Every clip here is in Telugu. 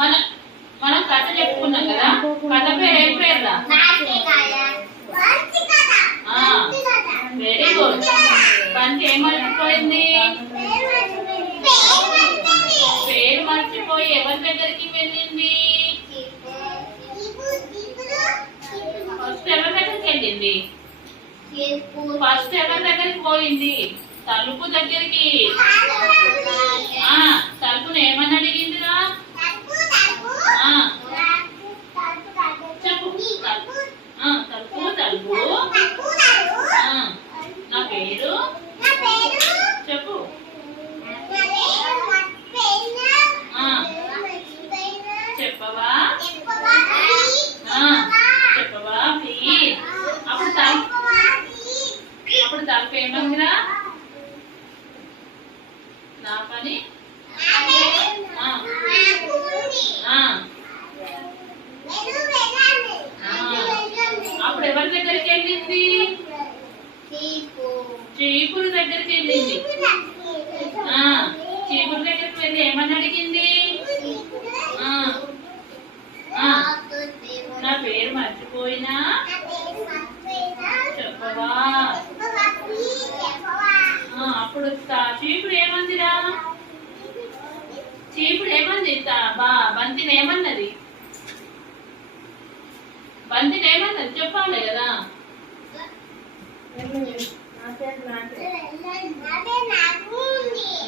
మన మనం కథ చెప్పుకున్నాం కదా? కథ పేరు ఏం పేరురా? వెరీ గుడ్ బంతి ఏం మర్చిపోయింది? పేరు మర్చిపోయి ఎవరి దగ్గరికి వెళ్ళింది? ఫస్ట్ ఎవరి దగ్గరికి వెళ్ళింది? ఫస్ట్ ఎవరి దగ్గరికి పోయింది? తలుపు దగ్గరికి ఆ తలుపును ఏమని అడిగిందిరా ఆ చెప్పు తలుపు ఆ, తలుపు తలుపు ఆ, నా పేరు చెప్పు ఆ, చెప్పవా ఆ, చెప్పవా ప్లీజ్ అప్పుడు తలుపు అప్పుడు తలుపు ఏమందిరా? నా పని? ఆ, ఆ, అప్పుడు ఎవరి దగ్గరికి వెళ్ళింది? చీపురు దగ్గరికి వెళ్ళింది. ఆ, చీపురు దగ్గరికి వెళ్ళి ఏమని అడిగింది? ఆ, నా పేరు మర్చిపోయినా? అప్పుడు చీపురు ఏమందిరా? చీపుడు ఏమంది? బా బంతిని ఏమన్నది? బంతిని ఏమన్నది? చెప్పాలి కదా.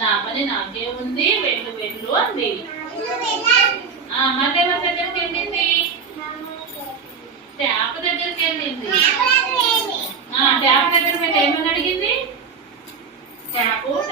నా పని నాకే ఉంది. వెళ్ళు వెళ్ళు అంది. ఆ మళ్ళీ ఎవరి దగ్గరికి వెళ్ళింది? ట్యాప్ దగ్గరికి వెళ్ళింది. ఆ ట్యాప్ దగ్గర ఏమని అడిగింది? ట్యాపు ట్యాపు ఆ,